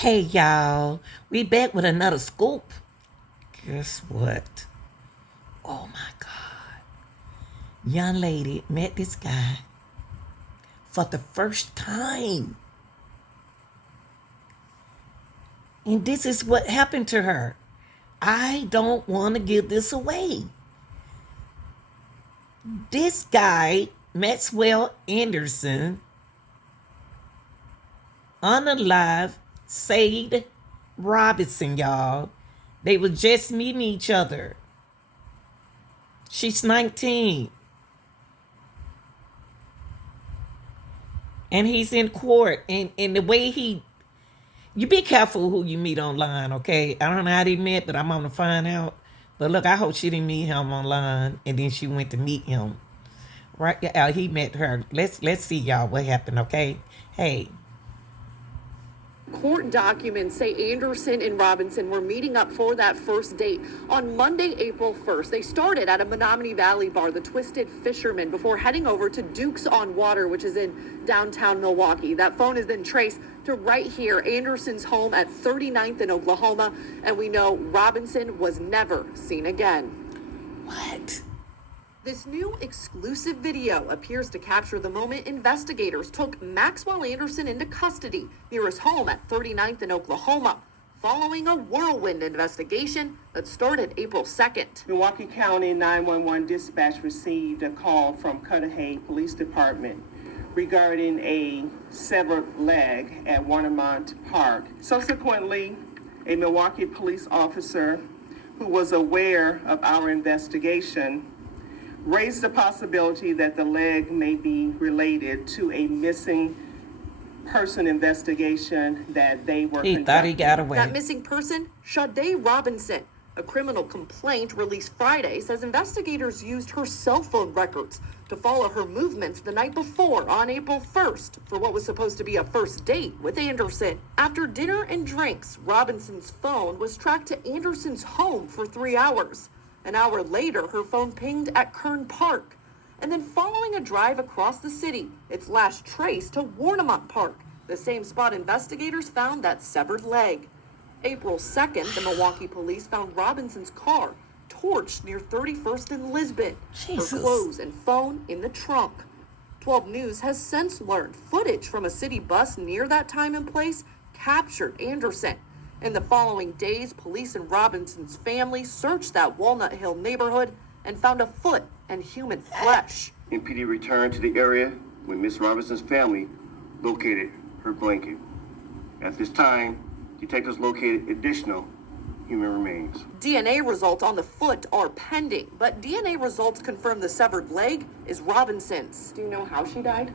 Hey y'all, we back with another scoop. Guess what? Oh my God. Young lady met this guy for the first time. And this is what happened to her. I don't want to give this away. This guy, Maxwell Anderson, unalive Sade Robinson, y'all. They were just meeting each other. She's 19. And he's in court. And the way you be careful who you meet online, okay? I don't know how they met, but I'm gonna find out. But look, I hope she didn't meet him online and then she went to meet him. Right? He met her. Let's see y'all what happened, okay? Hey. Court documents say Anderson and Robinson were meeting up for that first date on Monday, April 1st. They started at a Menominee Valley bar, the Twisted Fisherman, before heading over to Duke's on Water, which is in downtown Milwaukee. That phone is then traced to right here, Anderson's home at 39th in Oklahoma, and we know Robinson was never seen again. What? This new exclusive video appears to capture the moment investigators took Maxwell Anderson into custody near his home at 39th in Oklahoma, following a whirlwind investigation that started April 2nd. Milwaukee County 911 dispatch received a call from Cudahy Police Department regarding a severed leg at Warnemont Park. Subsequently, a Milwaukee police officer who was aware of our investigation raised the possibility that the leg may be related to a missing person investigation that they were conducting. He thought he got away. That missing person, Sade Robinson. A criminal complaint released Friday says investigators used her cell phone records to follow her movements the night before on April 1st for what was supposed to be a first date with Anderson. After dinner and drinks, Robinson's phone was tracked to Anderson's home for 3 hours. An hour later, her phone pinged at Kern Park. And then following a drive across the city, its last trace to Warnemont Park, the same spot investigators found that severed leg. April 2nd, the Milwaukee police found Robinson's car torched near 31st and Lisbon. Jesus. Her clothes and phone in the trunk. 12 News has since learned footage from a city bus near that time and place captured Anderson. In the following days, police and Robinson's family searched that Walnut Hill neighborhood and found a foot and human flesh. MPD returned to the area when Miss Robinson's family located her blanket. At this time, detectives located additional human remains. DNA results on the foot are pending, but DNA results confirm the severed leg is Robinson's. Do you know how she died?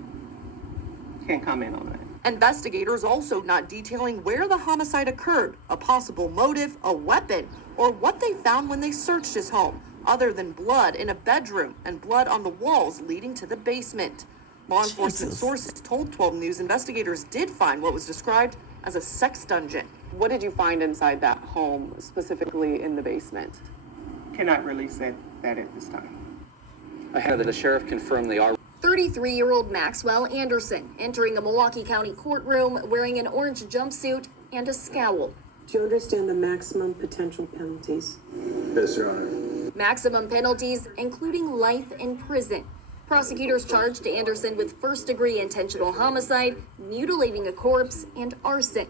Can't comment on that. Investigators also not detailing where the homicide occurred, a possible motive, a weapon, or what they found when they searched his home, other than blood in a bedroom and blood on the walls leading to the basement. Law enforcement sources told 12 News investigators did find what was described as a sex dungeon. What did you find inside that home, specifically in the basement? Cannot release that at this time. Ahead of the sheriff confirmed they are 33-year-old Maxwell Anderson entering a Milwaukee County courtroom wearing an orange jumpsuit and a scowl. Do you understand the maximum potential penalties? Yes, Your Honor. Maximum penalties, including life in prison. Prosecutors charged Anderson with first-degree intentional homicide, mutilating a corpse, and arson.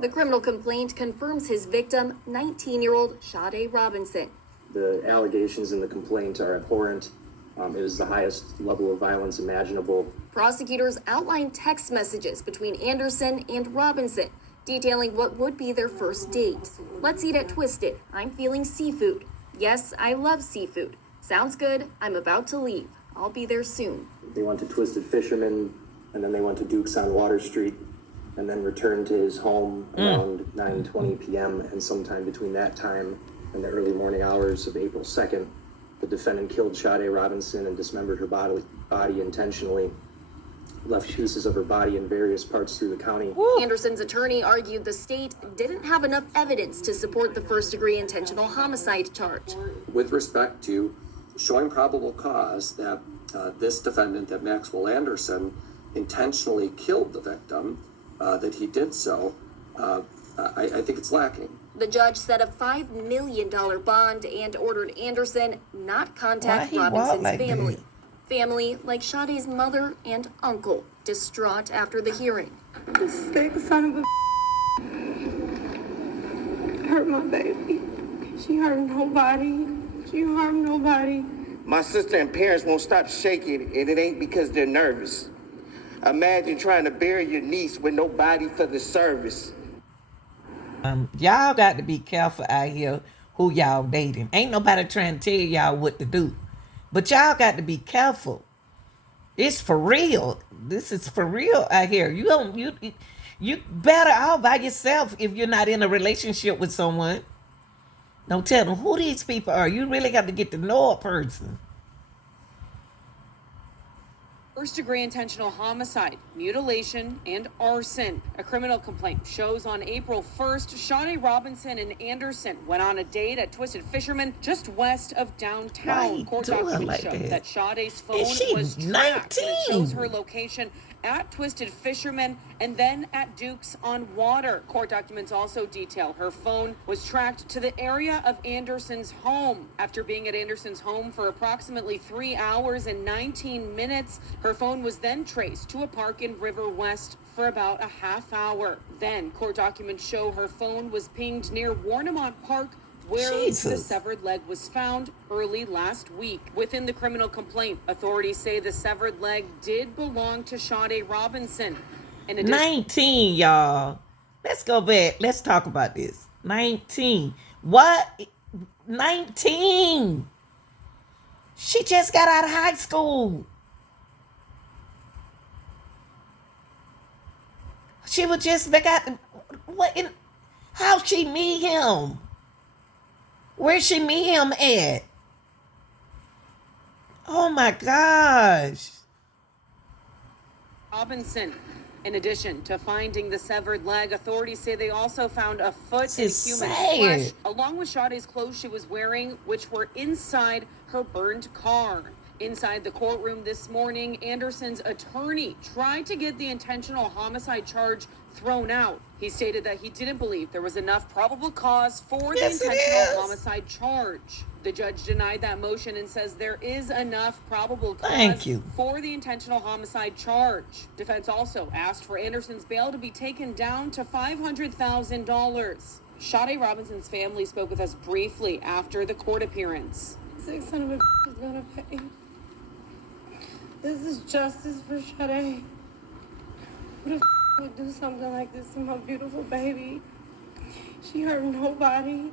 The criminal complaint confirms his victim, 19-year-old Sade Robinson. The allegations in the complaint are abhorrent. It is the highest level of violence imaginable. Prosecutors outlined text messages between Anderson and Robinson, detailing what would be their first date. Let's eat at Twisted. I'm feeling seafood. Yes, I love seafood. Sounds good. I'm about to leave. I'll be there soon. They went to Twisted Fisherman, and then they went to Duke's on Water Street, and then returned to his home around 9:20 p.m. And sometime between that time and the early morning hours of April 2nd, the defendant killed Sade Robinson and dismembered her body intentionally, left pieces of her body in various parts through the county. Anderson's attorney argued the state didn't have enough evidence to support the first-degree intentional homicide charge. With respect to showing probable cause that this defendant, that Maxwell Anderson, intentionally killed the victim, that he did so, I think it's lacking. The judge set a $5 million bond and ordered Anderson not contact Why he walk Robinson's like family. that? Family like Sade's mother and uncle, distraught after the hearing. The sick son of a hurt my baby. She hurt nobody. She harmed nobody. My sister and parents won't stop shaking, and it ain't because they're nervous. Imagine trying to bury your niece with no body for the service. Y'all got to be careful out here who y'all dating. Ain't nobody trying to tell y'all what to do. But y'all got to be careful. It's for real. This is for real out here. You better all by yourself if you're not in a relationship with someone. Don't tell them who these people are. You really got to get to know a person. First-degree intentional homicide, mutilation, and arson. A criminal complaint shows on April 1st, Sade Robinson and Anderson went on a date at Twisted Fisherman just west of downtown. Court documents show that Sade's phone was tracked. It shows her location at Twisted Fisherman and then at Duke's on Water. Court documents also detail her phone was tracked to the area of Anderson's home. After being at Anderson's home for approximately 3 hours and 19 minutes, her phone was then traced to a park in River West for about a half hour. Then court documents show her phone was pinged near Warnemont Park, where the severed leg was found early last week. Within the criminal complaint, authorities say the severed leg did belong to Sade Robinson. 19, y'all. Let's go back. Let's talk about this. 19. What? 19. She just got out of high school. She was just back out. What? How'd she meet him? Where'd she meet him at? Oh my gosh. Robinson. In addition to finding the severed leg, authorities say they also found a foot and human flesh, along with Sade's clothes she was wearing, which were inside her burned car. Inside the courtroom this morning, Anderson's attorney tried to get the intentional homicide charge thrown out. He stated that he didn't believe there was enough probable cause for the intentional homicide charge. The judge denied that motion and says there is enough probable cause for the intentional homicide charge. Defense also asked for Anderson's bail to be taken down to $500,000. Sade Robinson's family spoke with us briefly after the court appearance. Sick son of a is gonna pay. This is justice for Sade. Who the would do something like this to my beautiful baby? She hurt nobody.